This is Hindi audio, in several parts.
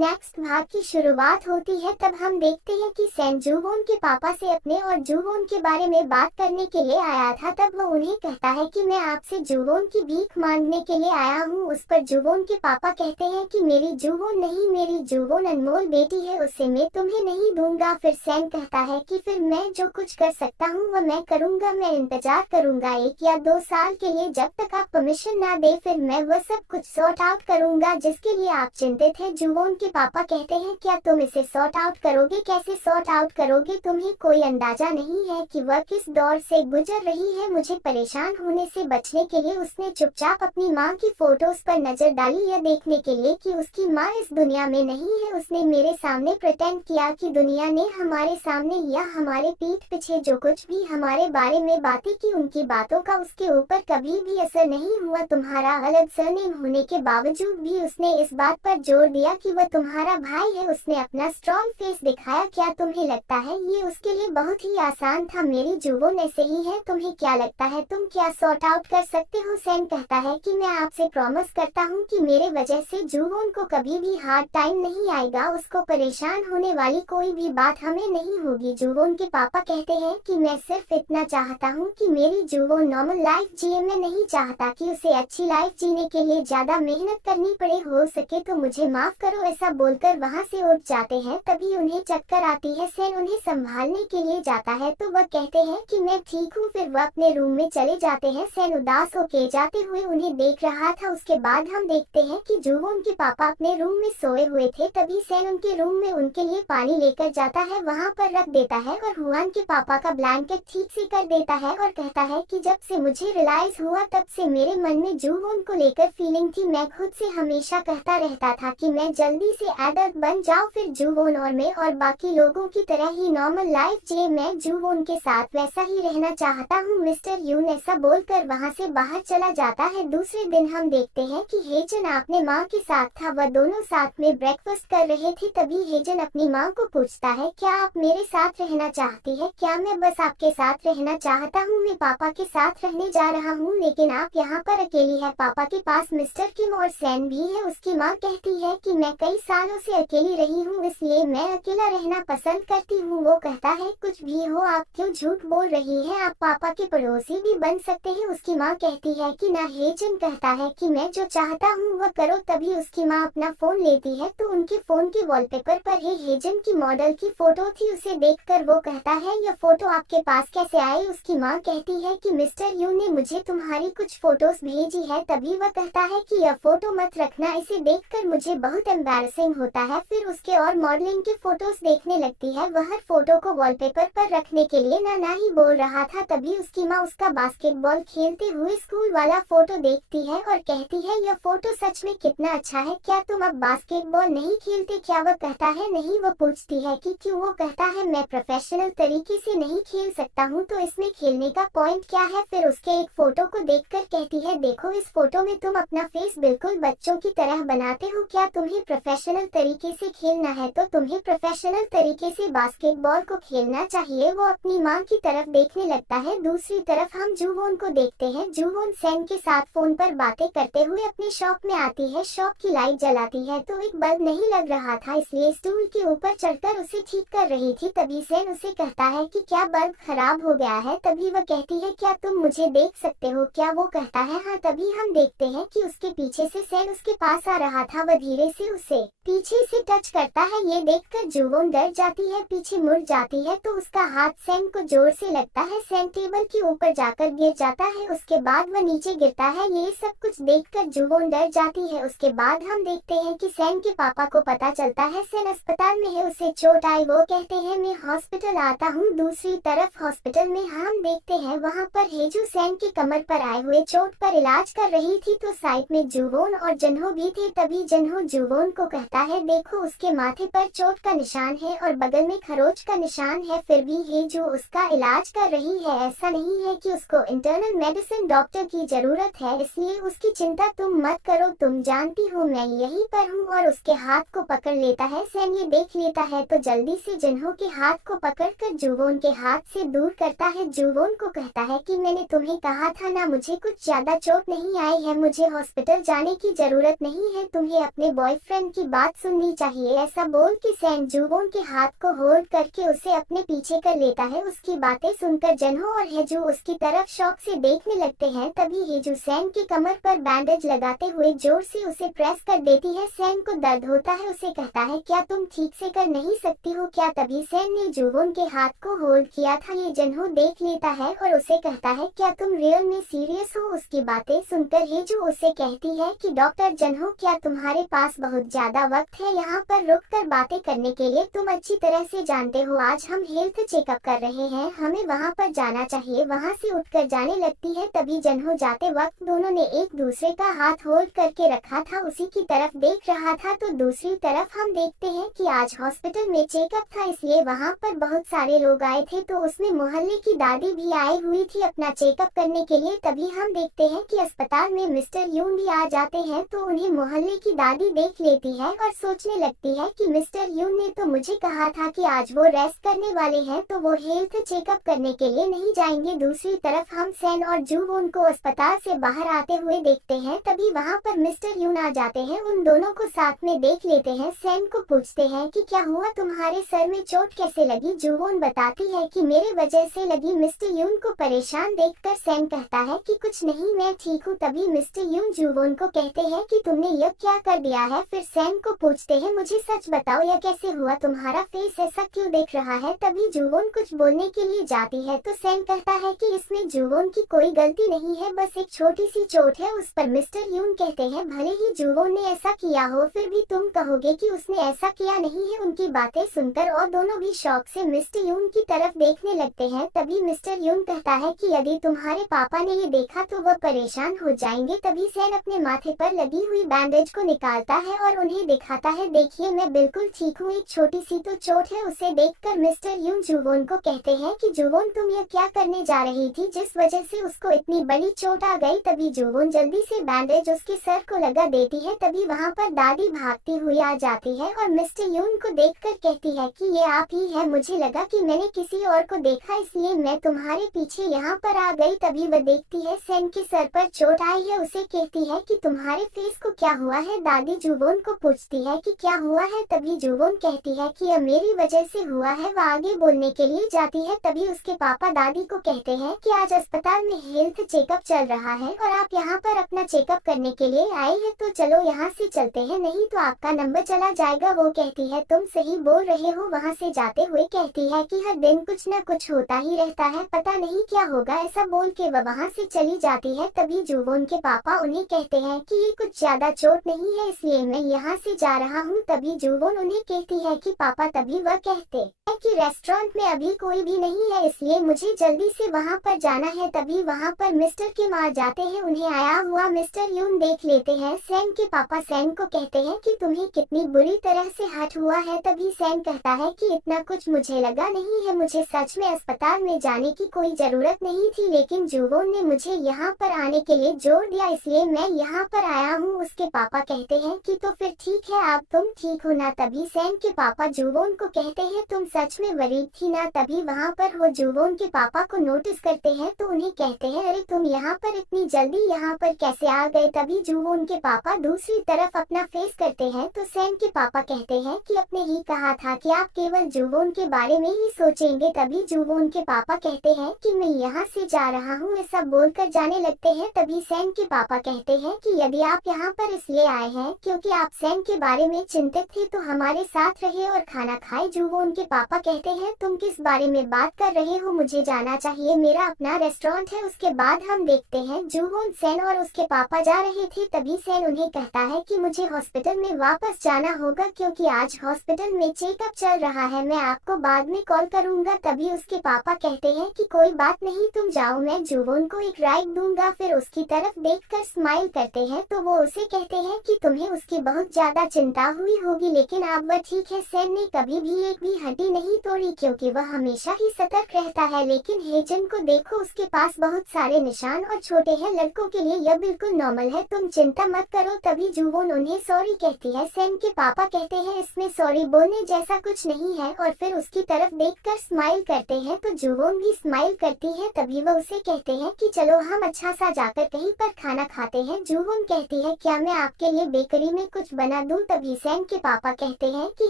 नेक्स्ट भाग की शुरुआत होती है। तब हम देखते हैं कि सैन जूवोन के पापा से अपने और जूवोन के बारे में बात करने के लिए आया था। तब वो उन्हें कहता है कि मैं आपसे जूवोन की भीख मांगने के लिए आया हूँ। उस पर जूवोन के पापा कहते हैं कि मेरी जूवोन नहीं, मेरी जूवोन अनमोल बेटी है, उससे मैं तुम्हें नहीं दूंगा। फिर सैन कहता है कि फिर मैं जो कुछ कर सकता हूँ वह मैं करूँगा, मैं इंतजार करूँगा 1 या 2 साल के लिए, जब तक आप परमिशन ना दे फिर मैं वह सब कुछ सॉर्ट आउट करूँगा जिसके लिए आप चिंतित हैं। जूवोन के पापा कहते हैं क्या तुम इसे सॉर्ट आउट करोगे, कैसे सॉर्ट आउट करोगे, तुम्हें कोई अंदाजा नहीं है कि वह किस दौर से गुजर रही है। मुझे परेशान होने से बचने के लिए उसने चुपचाप अपनी माँ की फोटोज पर नजर डाली, यह देखने के लिए कि उसकी माँ इस दुनिया में नहीं है। उसने मेरे सामने प्रिटेंड किया कि दुनिया ने हमारे सामने या हमारे पीठ पीछे जो कुछ भी हमारे बारे में बातें की उनकी बातों का उसके ऊपर कभी भी असर नहीं हुआ। तुम्हारा अलग सरनेम होने के बावजूद भी उसने इस बात पर जोर दिया कि वह तुम्हारा भाई है। उसने अपना स्ट्रॉन्ग फेस दिखाया। क्या तुम्हें लगता है ये उसके लिए बहुत ही आसान था? मेरी जूवोन ऐसे ही है, तुम्हें क्या लगता है तुम क्या सॉर्ट आउट कर सकते हो? सैन कहता है कि मैं आपसे प्रॉमिस करता हूँ कि मेरे वजह से जूवोन को कभी भी हार्ड टाइम नहीं आएगा, उसको परेशान होने वाली कोई भी बात हमें नहीं होगी। जूवोन के पापा कहते हैं कि मैं सिर्फ इतना चाहता हूँ कि मेरी जूवोन नॉर्मल लाइफ जिए, मैं नहीं चाहता कि उसे अच्छी लाइफ जीने के लिए ज्यादा मेहनत करनी पड़े, हो सके तो मुझे माफ करो। ऐसा बोलकर वहाँ से उठ जाते हैं। तभी उन्हें चक्कर आती है। सैन उन्हें संभालने के लिए जाता है तो वह कहते हैं कि मैं ठीक हूँ। फिर वह अपने रूम में चले जाते हैं। सैन उदास होके जाते हुए उन्हें देख रहा था। उसके बाद हम देखते हैं कि जूवोन के पापा अपने रूम में सोए हुए थे। तभी सैन उनके रूम में उनके लिए पानी लेकर जाता है, वहाँ पर रख देता है और हुआन के पापा का ब्लैंकेट ठीक से कर देता है और कहता है कि जब से मुझे रियलाइज हुआ तब से मेरे मन में जूवोन को लेकर फीलिंग थी। मैं खुद से हमेशा कहता रहता था कि मैं जल्दी से एडल्ट बन जाऊं, फिर जूवोन और मैं और बाकी लोगों की तरह ही नॉर्मल लाइफ जिए। मैं जूवोन के साथ वैसा ही रहना चाहता हूं। मिस्टर यून ऐसा बोलकर वहां से बाहर चला जाता है। दूसरे दिन हम देखते हैं कि हेजन अपने माँ के साथ था, वह दोनों साथ में ब्रेकफास्ट कर रहे थे। तभी हेजन अपनी माँ को पूछता है क्या आप मेरे साथ रहना चाहती है? क्या मैं बस आपके साथ रहना चाहता हूँ? मैं पापा के साथ रहने जा रहा हूँ लेकिन आप यहाँ पर अकेली है। पापा के पास मिस्टर किम और सैन भी है। उसकी माँ कहती है कि मैं कई सालों से अकेली रही हूँ इसलिए मैं अकेला रहना पसंद करती हूँ। वो कहता है कुछ भी हो आप क्यों झूठ बोल रही हैं, आप पापा के पड़ोसी भी बन सकते हैं। उसकी माँ कहती है कि ना। हेजन कहता है कि मैं जो चाहता हूँ वह करो। तभी उसकी माँ अपना फोन लेती है तो उनके फोन के वॉलपेपर पर हेजन की मॉडल की फोटो थी। उसे देखकर वो कहता है यह फोटो आपके पास कैसे आई? उसकी माँ कहती है कि मिस्टर यू ने मुझे तुम्हारी कुछ फोटोज भेजी है। तभी वह कहता है कि यह फोटो मत रखना, इसे देखकर मुझे बहुत एम्बैरसिंग होता है। फिर उसके और मॉडलिंग के फोटोज देखने लगती है। वह हर फोटो को वॉलपेपर पर रखने के लिए ना ही बोल रहा था। तभी उसकी माँ उसका बास्केटबॉल खेलते हुए स्कूल वाला फोटो देखती है और कहती है यह फोटो सच में कितना अच्छा है, क्या तुम अब बास्केटबॉल नहीं खेलते क्या? वह कहता है नहीं। वह पूछती है कि क्यों? वो कहता है मैं प्रोफेशनल तरीके से नहीं खेल सकता हूँ तो इसमें खेलने का पॉइंट क्या है? फिर उसके एक फोटो को देखकर कहती है देखो इस फोटो में तुम अपना फेस बिल्कुल बच्चों की तरह बनाते हो, क्या तुम्हें प्रोफेशनल तरीके से खेलना है तो तुम्हें प्रोफेशनल तरीके से बास्केटबॉल को खेलना चाहिए। वो अपनी माँ की तरफ देखने लगता है। दूसरी तरफ हम जूवोन को देखते हैं। जूवोन सैन के साथ फोन पर बातें करते हुए अपनी शॉप में आती है। शॉप की लाइट जलाती है तो एक बल्ब नहीं लग रहा था इसलिए स्टूल के ऊपर चढ़कर उसे ठीक कर रही थी। तभी सैन उसे कहता है कि क्या बल्ब खराब हो गया है? तभी वह कहती है क्या तुम मुझे देख सकते हो क्या? वो कहता है हाँ। तभी हम देखते हैं कि उसके पीछे से सैन उसके पास आ रहा था। वह धीरे से उसे पीछे से टच करता है। ये देखकर जूवोन डर जाती है, पीछे मुड़ जाती है तो उसका हाथ सैन को जोर से लगता है। सैन टेबल के ऊपर जाकर गिर जाता है। उसके बाद वह नीचे गिरता है। ये सब कुछ देखकर जूवोन डर जाती है। उसके बाद हम देखते हैं कि सैन के पापा को पता चलता है सैन अस्पताल में है, उसे चोट आई। वो कहते हैं मैं हॉस्पिटल आता हूँ। दूसरी तरफ हॉस्पिटल में हम देखते हैं वहाँ पर हेजू सैन की कमर पर आए हुए चोट पर इलाज कर रही थी तो साइड में जूवोन और जन्हो भी थे। तभी जन्हो जूवोन को कहता है देखो उसके माथे पर चोट का निशान है और बगल में खरोच का निशान है, फिर भी हेजू उसका इलाज कर रही है। ऐसा नहीं है कि उसको इंटरनल मेडिसिन डॉक्टर की जरूरत है इसलिए उसकी चिंता तुम मत करो, तुम जानती हो मैं यहीं पर हूँ। और उसके हाथ को पकड़ लेता है। सैन ये देख लेता है तो जल्दी से जन्हो के हाथ को पकड़कर जूवोन के हाथ से दूर करता है। जूवोन को कहता है कि मैंने तुम्हें कहा था ना मुझे कुछ ज्यादा चोट नहीं आई है, मुझे हॉस्पिटल जाने की जरूरत नहीं है, तुम्हें अपने बॉयफ्रेंड की बात सुननी चाहिए। ऐसा बोल के सैन जूवोन के हाथ को होल्ड करके उसे अपने पीछे कर लेता है। उसकी बातें सुनकर जनहो और हेजू उसकी तरफ शौक से देखने लगते हैं। तभी हेजू सैन की कमर पर बैंडेज लगाते हुए जोर से उसे प्रेस कर देती है। सैन को दर्द होता है, उसे कहता है क्या तुम ठीक से कर नहीं सकती हो क्या? तभी सैन ने जूवोन के हाथ को होल्ड किया था। ये जनहो देख लेता है और उसे कहता है क्या तुम रियल में सीरियस हो? उसकी बातें सुनकर हेजू उसे कहती है कि डॉक्टर जनहो, क्या तुम्हारे पास बहुत ज्यादा वक्त है यहाँ पर रुककर बातें करने के लिए? तुम अच्छी तरह से जानते हो आज हम हेल्थ चेकअप कर रहे हैं, हमें वहाँ पर जाना चाहिए। वहाँ से उठकर जाने लगती है। तभी जनहो जाते वक्त दोनों ने एक दूसरे का हाथ होल्ड करके रखा था, उसी की तरफ देख रहा था। तो दूसरी तरफ हम देखते हैं कि आज हॉस्पिटल में चेकअप था, इसलिए वहाँ पर बहुत सारे लोग आए थे। तो उसमें मोहल्ले की दादी भी आई हुई थी अपना चेकअप करने के लिए। तभी हम देखते हैं कि अस्पताल में मिस्टर यून भी आ जाते हैं। तो उन्हें मोहल्ले की दादी देख लेती है और सोचने लगती है कि मिस्टर यून ने तो मुझे कहा था कि आज वो रेस्ट करने वाले हैं, तो वो हेल्थ चेकअप करने के लिए नहीं जाएंगे। दूसरी तरफ हम सैन और जूवोन को अस्पताल से बाहर आते हुए देखते हैं। तभी वहाँ पर मिस्टर यून आ जाते हैं, उन दोनों को साथ में देख लेते हैं। सैन को पूछते हैं कि क्या हुआ, तुम्हारे सर में चोट कैसे लगी? जूवोन बताती है कि मेरे वजह से लगी। मिस्टर यून को परेशान देखकर सैन कहता है कि कुछ नहीं, मैं ठीक हूँ। तभी मिस्टर यून जूवोन को कहते हैं कि तुमने यह क्या कर दिया है? फिर सैन को पूछते हैं मुझे सच बताओ यह कैसे हुआ, तुम्हारा फेस ऐसा क्यों देख रहा है? तभी जूवोन कुछ बोलने के लिए जाती है तो सैन कहता है कि इसमें जूवोन की कोई गलती नहीं है, बस एक छोटी सी चोट है। उस पर मिस्टर यून कहते हैं भले ही जूवोन ने ऐसा किया हो, फिर भी तुम कहोगे कि उसने ऐसा किया नहीं है। उनकी बातें सुनकर और दोनों भी शौक से मिस्टर यून की तरफ देखने लगते हैं। तभी मिस्टर यून कहता है कि यदि तुम्हारे पापा ने ये देखा तो वह परेशान हो जाएंगे। तभी सैन अपने माथे पर लगी हुई बैंडेज को निकालता है और उन्हें दिखाता है, देखिए मैं बिल्कुल ठीक हूँ, एक छोटी सी तो चोट है। उसे देखकर मिस्टर यून जूवोन को कहते हैं कि जूवोन तुम यह क्या करने जा रही थी जिस वजह से उसको इतनी बड़ी चोट आ गई? तभी जूवोन जल्दी से बैंडेज उसके सर को लगा देती है। तभी वहाँ पर दादी भागती हुई आ जाती है और मिस्टर यून को देखकर कहती है कि ये आप ही है, मुझे लगा कि मैंने किसी और को देखा इसलिए मैं तुम्हारे पीछे यहाँ पर आ गई। तभी वह देखती है सैन के सर पर चोट आई है, उसे कहती है कि तुम्हारे फेस को क्या हुआ है? दादी जूवोन को पूछती है कि क्या हुआ है? तभी जूवोन कहती है कि यह मेरी वजह से हुआ है। वह आगे बोलने के लिए जाती है। तभी उसके पापा दादी को कहते हैं कि आज अस्पताल में हेल्थ चेकअप चल रहा है और आप यहाँ पर अपना चेकअप करने के लिए आए हैं, तो चलो यहाँ से चलते हैं, नहीं तो आपका नंबर चला जाएगा। वो कहती है तुम सही बोल रहे हो। वहाँ से जाते हुए कहती है कि हर दिन कुछ न कुछ होता ही रहता है, पता नहीं क्या होगा। ऐसा बोल के वह वहाँ से चली जाती है। तभी जूवोन के पापा उन्हें कहते हैं कि ये कुछ ज्यादा चोट नहीं है, इसलिए मैं यहाँ से जा रहा हूँ। तभी जूवोन उन्हें कहती है कि पापा, तभी वह कहते हैं कि रेस्टोरेंट में अभी कोई भी नहीं है, इसलिए मुझे जल्दी से वहाँ पर जाना है। तभी वहाँ पर मिस्टर के माँ जाते हैं, उन्हें आया हुआ मिस्टर यून देख लेते हैं। सैन के पापा सैन को कहते हैं कि तुम्हें कितनी बुरी तरह से हर्ट हुआ है? तभी सैन कहता है कि इतना कुछ मुझे लगा नहीं है, मुझे सच में अस्पताल में जाने की कोई जरूरत नहीं थी, लेकिन जूवोन ने मुझे यहाँ पर आने के लिए जोर दिया, इसलिए मैं यहाँ पर आया हूँ। उसके पापा कहते हैं कि तो फिर ठीक है, आप तुम ठीक हो ना? तभी सैन के पापा जूवोन को कहते हैं तुम सच में वरीब थी ना? तभी वहाँ पर वो जूवोन के पापा को नोटिस करते हैं तो उन्हें कहते हैं अरे तुम यहाँ पर इतनी जल्दी यहाँ पर कैसे आ गए? तभी जूवोन के पापा दूसरी तरफ अपना फेस करते हैं तो सैन के पापा कहते हैं कि आपने ही कहा था कि आप केवल जूवोन के बारे में ही सोचेंगे। तभी जूवोन के पापा कहते हैं कि मैं यहाँ से जा रहा हूँ, ऐसा बोलकर जाने लगते हैं। तभी सैन के पापा कहते हैं कि यदि आप यहाँ पर इसलिए आए हैं क्योंकि आप सैन के बारे में चिंतित थे, तो हमारे साथ रहे और खाना खाए। जूवोन के पापा कहते हैं तुम किस बारे में बात कर रहे हो, मुझे जाना चाहिए, मेरा अपना रेस्टोरेंट है। उसके बाद हम देखते हैं जूवोन सैन और उसके पापा जा रहे थे। तभी सैन उन्हें कहता है कि मुझे हॉस्पिटल में वापस जाना होगा क्योंकि आज हॉस्पिटल में चेकअप चल रहा है, मैं आपको बाद में कॉल करूंगा। तभी उसके पापा कहते हैं कि कोई बात नहीं, तुम जाओ, मैं जूवोन को एक राइड दूंगा। फिर उसकी तरफ देखकर स्माइल करते हैं तो वो उसे कहते हैं कि तुम्हें उसकी बहुत ज्यादा चिंता हुई होगी, लेकिन अब वह ठीक है। सैन ने कभी भी एक भी हड्डी नहीं तोड़ी क्योंकि वह हमेशा ही सतर्क रहता है। लेकिन हेजन को देखो, उसके पास बहुत सारे निशान और छोटे हैं, लड़कों के लिए यह बिल्कुल नॉर्मल है, तुम चिंता मत करो। तभी जूवोन उन्हें सॉरी कहती है। सैन के पापा कहते हैं इसमें सॉरी बोलने जैसा कुछ नहीं है और फिर उसकी तरफ देखकर स्माइल करते हैं तो जूवोन भी स्माइल करती है। तभी वह उसे कहते हैं कि चलो हम अच्छा सा जाकर कहीं पर खाना खाते हैं। जूवोन कहती है क्या मैं आपके लिए बेकरी में कुछ बना बना दूं। तभी सैम के पापा कहते हैं कि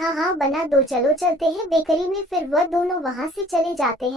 हाँ हाँ बना दो, चलो चलते हैं बेकरी में। फिर वह दोनों वहां से चले जाते हैं।